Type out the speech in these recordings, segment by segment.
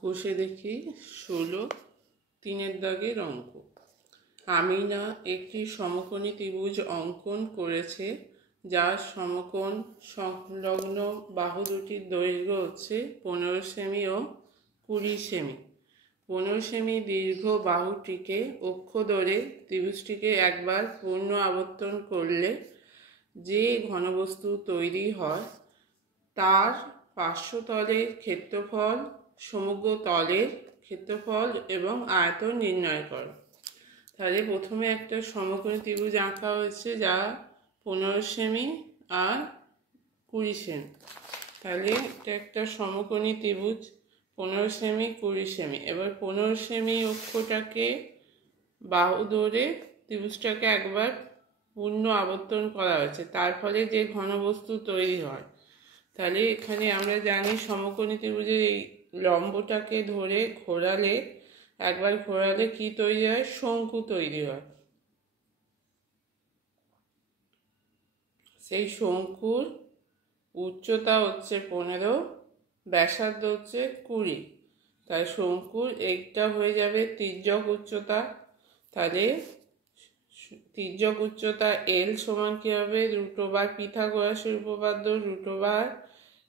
কষে দেখি 16 তিনের দাগের অঙ্ক। আমিনা একটি সমকোণী ত্রিভুজ অঙ্কন করেছে, যার সমকোণ সংলগ্ন বাহু দুটির দৈর্ঘ্য হচ্ছে 15 সেমি ও 20 সেমি। 15 সেমি দীর্ঘ বাহুটিকে অক্ষ ধরে ত্রিভুজটিকে একবার পূর্ণ আবর্তন করলে যে ঘনবস্তু তৈরি হয় তার পার্শ্বতলের ক্ষেত্রফল, সমগ্র তলের ক্ষেত্রফল এবং আয়তন নির্ণয় করো। তাহলে প্রথমে একটা সমকোণী ত্রিভুজ আঁকা হয়েছে, যা 15 সেমি আর 20 সেমি। তাহলে এটা একটা সমকোণী ত্রিভুজ 15 সেমি 20 সেমি। এবার 15 সেমি অক্ষটাকে বাহু ধরে ত্রিভুজটাকে একবার পূর্ণ আবর্তন করা হয়েছে, তার ফলে যে ঘনবস্তু তৈরি হয়। তাহলে এখানে আমরা জানি সমকোণী ত্রিভুজের এই লম্বটাকে ধরে ঘোরালে, একবার ঘোরালে কি তৈরি হয়? শঙ্কু তৈরি হয়। সেই শঙ্কুর উচ্চতা হচ্ছে 15, ব্যাসার্ধ হচ্ছে 20। তাই শঙ্কুর এইটা হয়ে যাবে তির্যক উচ্চতা। তাহলে তির্যক উচ্চতা এল সমান কি হবে? √/, পিথাগোরাসের উপপাদ্য, √/,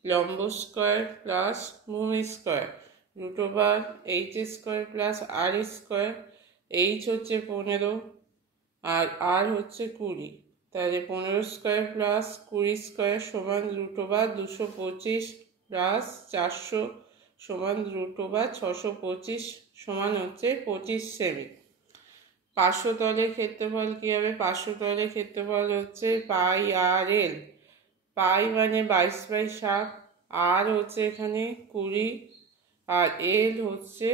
লম্ব স্কোয়ার প্লাস ভূমি square, √/h² plus r²। h হচ্ছে 15 আর r হচ্ছে 20। তাহলে 15 স্কোয়ার প্লাস 20 স্কোয়ার সমান √/225 প্লাস 400 সমান √/625 সমান হচ্ছে 25 সেমি। পার্শ্বতলের ক্ষেত্রফল কি হবে? পার্শ্বতলের ক্ষেত্রফল হচ্ছে πr/l। পাই মানে 22/7, আর হচ্ছে এখানে 20 আর এল হচ্ছে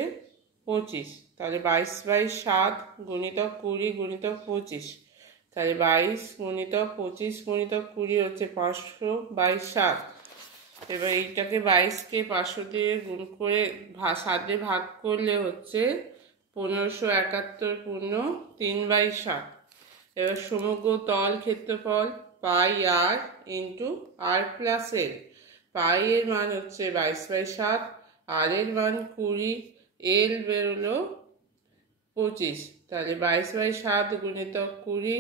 25। তাহলে 22/7 গুণিতক 20 গুণিতক 25। তাহলে 22 গুণিতক 25 গুণিতক 20 হচ্ছে 500/7। এবার এইটাকে 22কে 500 দিয়ে গুণ করে 7 দিয়ে ভাগ করলে হচ্ছে 1571 পূর্ণ 3/7। এবার সমগ্র তল ক্ষেত্রফল πr × r + l। পাই এর মান হচ্ছে 22/7, আর এর মান 20, এল বেরোলো 25। তাহলে 22/7 গুণিতক 20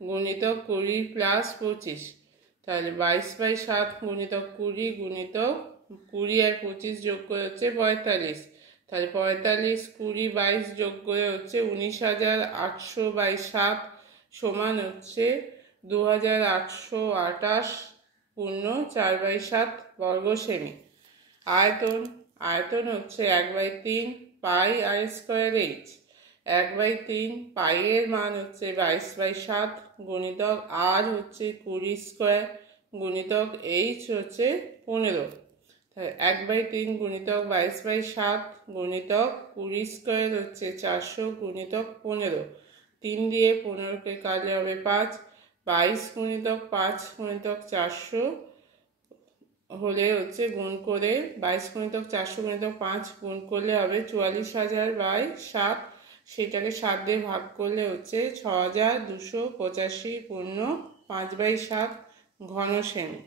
গুণিতক 20 প্লাস 25। তাহলে 22/7 গুণিতক 20 গুণিতক 20 আর 25 যোগ করে হচ্ছে 45। তাহলে 45, 20, 22 যোগ করে হচ্ছে 19,800/7 সমান হচ্ছে 2828 পূর্ণ 4/7 বর্গ সেমি। আয়তন হচ্ছে 1/3 πr²h। 1/3 পাই এর মান হচ্ছে 22/7 গুণিতক আর হচ্ছে 20 স্কোয়ার গুণিতক h হচ্ছে 15। 1/3 গুণিতক 22/7 গুণিতক 20 স্কোয়ার হচ্ছে 400 গুণিতক 15। 3 দিয়ে 15কে কাটলে হবে 5। 22 গুণিতক 5 গুণিতক 400 হলে হচ্ছে গুণ করে 22 গুণিতক 400 গুণিতক 5 গুণ করলে হবে 44,000/7। সেটাকে 7 দিয়ে ভাগ করলে হচ্ছে 6285 পূর্ণ 5/7 ঘন সেমি।